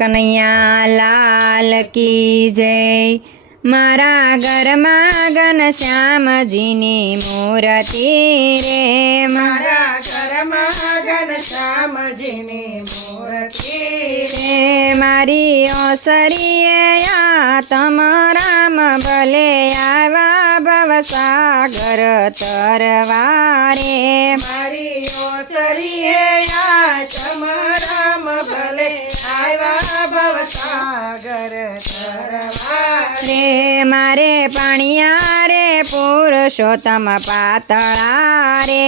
કનૈયા લાલ કી જય। મારા ઘરમાં ઘનશ્યામજીની મૂર્તિ રે, મારા ઘરમાં ઘનશ્યામજીની મૂર્તિ રે મારી ઓસરીએ તમારામ ભલે આવ્યા ભવસાગર તરવારે। મારી ઓસરીએ ચમરામ ભલે આવ્યા ભવસાગર તરવારે। રે મારે પાણિયા રે પુરુષોત્તમ પાતળા રે,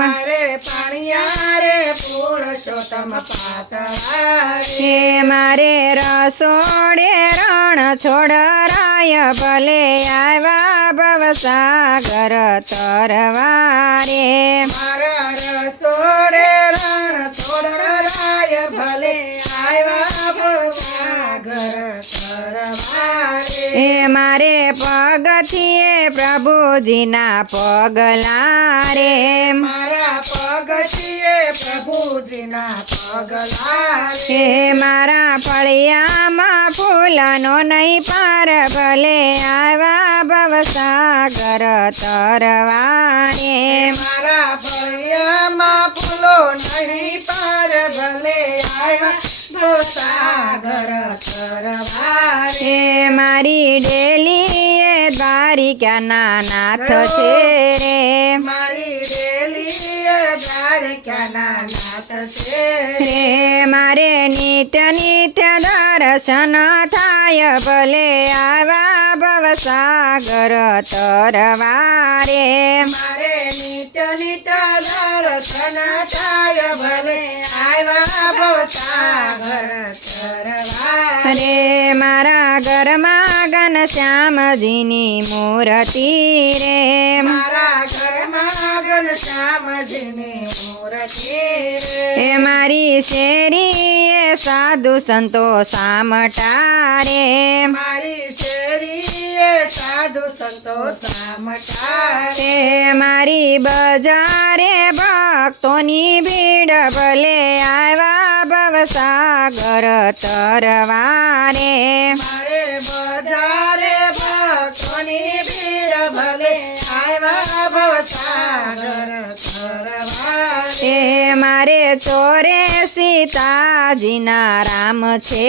મારે પાણિયા રે પુરુષોત્તમ પાતળા રે મારે રસોડે રણ છોડરાય ભલે આવ્યા ભવસાગર તરવારે। મારા રસોડે રણ છોડરાય ભલે આવ્યા ભવસાગર તરવારે। એ મારે પગથિયે પ્રભુજીના પગલા રે, મારા પગથિયે પ્રભુજીના પગલા એ મારા ફળિયામાં ફૂલનો નહીં પાર ભલે આવ્યા ભવસાગર તરવારે। મારા ફળિયામાં ફૂલો નહીં પાર ભલે આવ્યા ભવસાગર તરવારે। એ મારી ડેલી એ દ્વારિકાના નાથ છે રે, મારી ડેલી દ્વારકાના નાથ છે રે મારે નિત્ય નિત્ય દર્શન થાય ભલે આવ્યા ભવસાગર તરવારે। મારે નિત્ય નિત્ય દર્શન થાય ભલે આવ્યા ભવસાગર તરવારે। રે મારા ઘરમાં ઘનશ્યામજીની મૂર્તિ રે, મારા ઘરમાં ઘનશ્યામજીની મૂર્તિ એ મારી શેરી એ સાધુ સંતો સામટા રે, મારી શેરીએ સાધુ સંતો સામટા એ મારી બજારે ભક્તોની ભીડ ભલે આવ્યા ભવસાગર તરવારે। મારે બજારે ભક્તોની ભીડ ભલે આવ્યા ભવસાગર તરવારે। એ મારે ચોરે સીતાજીના રામ છે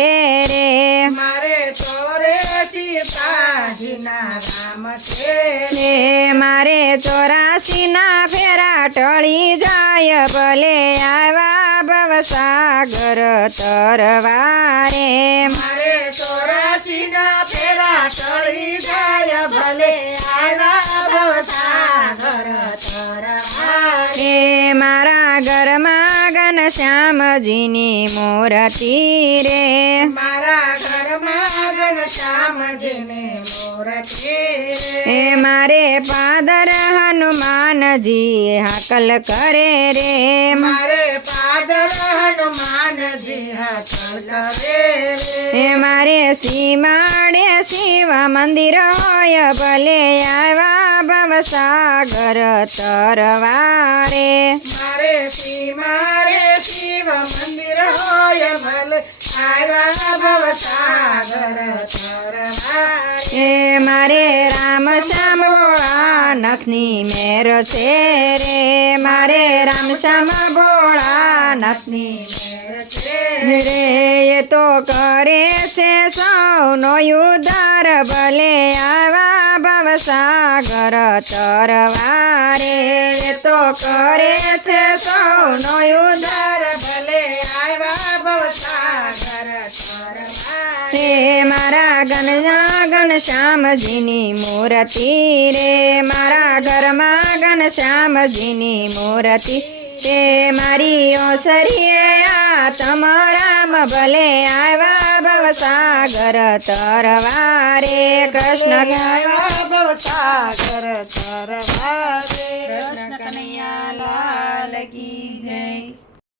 રે, મારે ચોરે સીતાજીના રામ છે એ મારે 84ના ફેરા ટળી જાય ભલે આવ્યા ભવસાગર તરવારે। મારે 84ના ફેરા ટળી જાય ભલે આવ્યા ભવસાગર તરવારે। એ મારા ઘરમાં ઘનશ્યામજીની મૂર્તિ રે, મારા ઘરમાં ઘનશ્યામજીની મૂર્તિ એ મારે પાદર હનુમાનજી હાકલ કરે રે, મારે પાદર હનુમાનજી હાકલ કરે એ મારે સીમાડે શિવ મંદિર હોય ભલે આવ્યા ભવસાગર તરવારે। મારે મારે શિવ મંદિર હોય ભલે આવ્યા ભવસાગર તરવારે। એ મારે રામ શ્યામ ભોળા નાથની મેર છે રે, મારે રામ શ્યામ ભોળા નાથની રે એ તો કરે છે સૌનો ઉદ્ધાર ભલે આવ્યા ભવસાગર તરવારે। એ તો કરે છે સૌનો ઉદ્ધાર ભલે આવ્યા ભવસાગર તરવારે। રે મારા ઘનશ્યામજીની મૂર્તિ રે, મારા ઘરમાં ઘનશ્યામજીની મૂર્તિ તે મારી ઓસરીએ તમારામ ભલે આવ્યા ભવસાગર તરવારે। કૃષ્ણ આવ્યા ભવસાગર તરવારે। કૃષ્ણ કનૈયા લાલ કી